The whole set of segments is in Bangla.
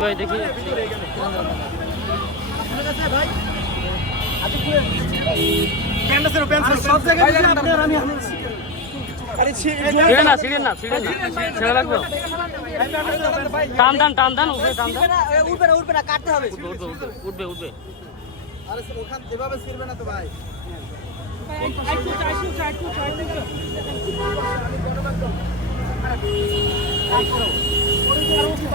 দেখি। না, ছেড়ে লাগবে টান টান টান টান উপরে টান টান উঠবে না উঠবে না কাটতে হবে উঠবে উঠবে উঠবে। উঠবে আরে ওখান এভাবে ছিড়বে না তো ভাই আমরা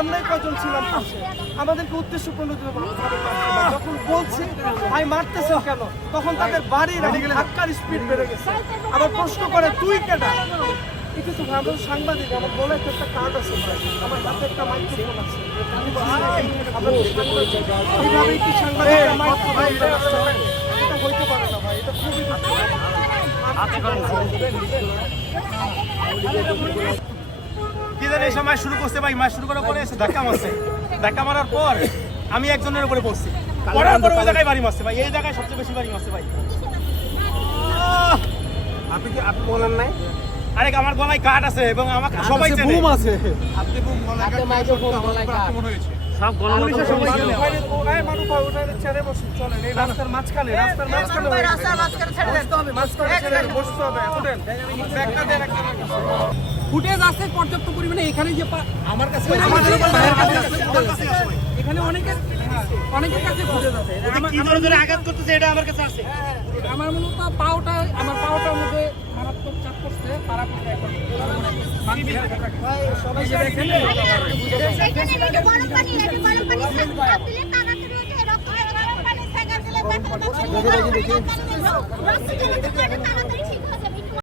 আমরাই কজন ছিলাম পাশে? আমাদেরকে উদ্দেশ্য। যখন বলছে ভাই মারতেছে কেন? তখন তাদের বাড়ির ধাক্কার স্পিড বেড়ে গেছে। আবার প্রশ্ন করে তুই কেটা তো ভালো সাংবাদিক আমার বলে একটা কার্ড আছে আমার হাতে একটা মাইক্রোফোন আছে। কি সাংবাদিক এটা হইতে পারে না ভাই এটা খুবই এই সময় শুরু করছে ভাই মাছ শুরু করার পরে এসে ধাক্কা মারছে। ধাক্কা মারার পর আমি একজনের উপরে পড়ছি। পড়ার পরে ওই জায়গায় বাড়ি মারছে ভাই এই জায়গায় সবচেয়ে বেশি বাড়ি মারছে ভাই। আপনি কি আপনি বলেন নাই? আরে আমার গলায় কাট আছে এবং আমাকে সবাই চেনে। বুম আছে। সব গণনা তো সবাই জানে। রাস্তার মাঝখানে রাস্তার মাঝখানে রাস্তার মাঝখানে ছেড়ে দিতে হবে মাঝখানে ছেড়ে বসতে হবে উঠেন। ব্যাগটা দেন একটা ফুটেজ আছে পর্যাপ্ত পরিমাণে এখানে যে পা- আমার কাছে। এখানে অনেকের অনেকের কাছে ফুটেজ আছে। আমার- ধরে আঘাত করতেছে এটা আমার কাছে আছে। আমার মনে মূলত পাওটা আমার পাওটার মধ্যে মারাত্মক চাপ পাড়া এখন। মাটি এই যে দেখেন,